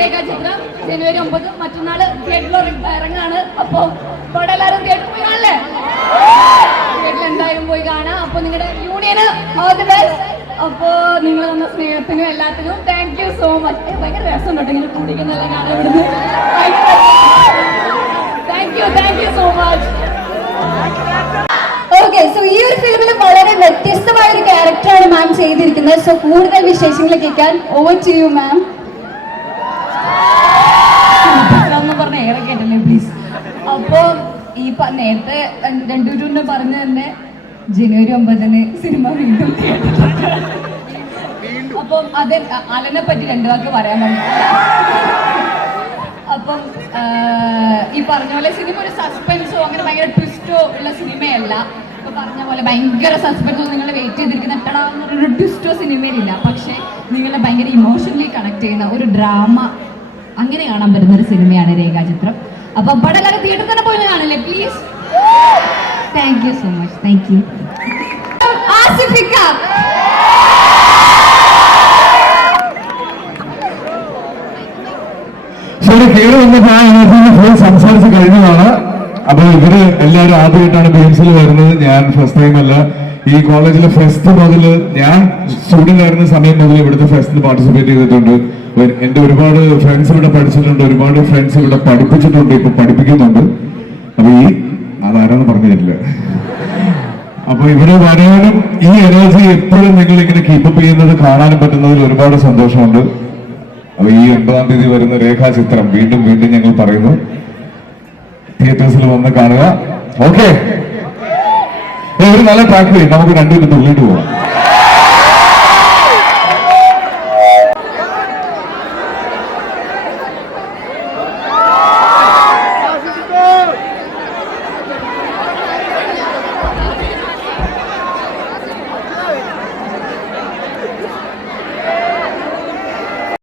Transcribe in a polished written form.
രേഖാചിത്രം ജനുവരി 9 മറ്റന്നാള് തിയേറ്ററിൽ ഇറങ്ങാണ്. അപ്പൊ ഇവിടെ എല്ലാവരും തിയേറ്ററിൽ പോയി കാണല്ലേ? തിയേറ്ററിൽ എന്തായാലും പോയി കാണാം. അപ്പൊ നിങ്ങളുടെ യൂണിയന് ഓൾ ദി ബെസ്റ്റ്. അപ്പോ നിങ്ങൾ തന്ന സ്നേഹത്തിനും എല്ലാത്തിനും താങ്ക് യു സോ മച്ച്. ഭയങ്കര രസം കേട്ടോ ഇങ്ങനെ കുടിക്കുന്നെല്ലാം കാണാൻ ഇവിടുന്ന്. Thank you so much. Okay, so ഈ ഒരു ഫിലിമിൽ വളരെ വ്യത്യസ്തമായ ഒരു ക്യാരക്ടറാണ് മാം ചെയ്തിരിക്കുന്നത്. സോ കൂടുതൽ വിശേഷങ്ങൾ കേൾക്കാൻ ഓവർ ടു യു മാം. ഒന്ന് പറഞ്ഞ ഏറെ കേട്ടല്ലേ പ്ലീസ്. അപ്പോ ഈ നേരത്തെ രണ്ടുപേരും പറഞ്ഞു തന്നെ ജനുവരി 9 സിനിമ വീണ്ടും അപ്പം അത് അലനെ പറ്റി രണ്ടു വാക്ക് പറയാൻ വേണ്ടി. അപ്പം ഈ പറഞ്ഞ പോലെ സിനിമ ഒരു സസ്പെൻസോ അങ്ങനെ ഭയങ്കര ട്വിസ്റ്റോ ഉള്ള സിനിമയല്ല. ഇപ്പൊ പറഞ്ഞ പോലെ ഭയങ്കര സസ്പെൻസോ നിങ്ങൾ വെയിറ്റ് ചെയ്തിരിക്കുന്ന എപ്പോഴാന്നൊരു ട്വിസ്റ്റോ സിനിമയിലില്ല. പക്ഷെ നിങ്ങളെ ഭയങ്കര ഇമോഷണലി കണക്ട് ചെയ്യുന്ന ഒരു ഡ്രാമ അങ്ങനെ കാണാൻ പറ്റുന്ന ഒരു സിനിമയാണ് രേഖാചിത്രം. അപ്പൊ ഇവിടെ എല്ലാവരും തിയേറ്ററിൽ തന്നെ പോയി കാണല്ലേ please. Thank you so much. Thank you. ആസിഫിക്ക ശരി, കയറി വന്നപ്പോൾ സംസാരിച്ച് കഴിഞ്ഞതാണ്. അപ്പൊ ഇവര് എല്ലാവരും ആദ്യമായിട്ടാണ് ഗെയിംസിൽ വരുന്നത്. ഞാൻ ഫസ്റ്റ് ടൈം അല്ല. ഈ കോളേജിലെ ഫെസ്റ്റ് മുതൽ ഞാൻ സ്റ്റുഡന്റ് ആയിരുന്ന സമയം മുതൽ ഇവിടുത്തെ ഫെസ്റ്റിൽ പാർട്ടിസിപ്പേറ്റ് ചെയ്തിട്ടുണ്ട്. എന്റെ ഒരുപാട് ഫ്രണ്ട്സ് ഇവിടെ പഠിച്ചിട്ടുണ്ട്, ഒരുപാട് ഫ്രണ്ട്സ് ഇവിടെ പഠിപ്പിച്ചിട്ടുണ്ട്, ഇപ്പൊ പഠിപ്പിക്കുന്നുണ്ട്. അപ്പൊ അതാരാന്ന് പറഞ്ഞു തരില്ല. അപ്പൊ ഇവിടെ വരാനും ഈ എനർജി എപ്പോഴും നിങ്ങൾ ഇങ്ങനെ കീപ്പപ്പ് ചെയ്യുന്നത് കാണാനും പറ്റുന്നതിൽ ഒരുപാട് സന്തോഷമുണ്ട്. അപ്പൊ ഈ 9-ാം തീയതി വരുന്ന രേഖാചിത്രം വീണ്ടും വീണ്ടും ഞങ്ങൾ പറയുന്നു, തിയേറ്റേഴ്സിൽ വന്ന് കാണുക. ഓക്കെ, ഒരു നല്ല ട്രാക്ക് നമുക്ക് രണ്ടുപേരും തുള്ളിയിട്ട് പോവാം.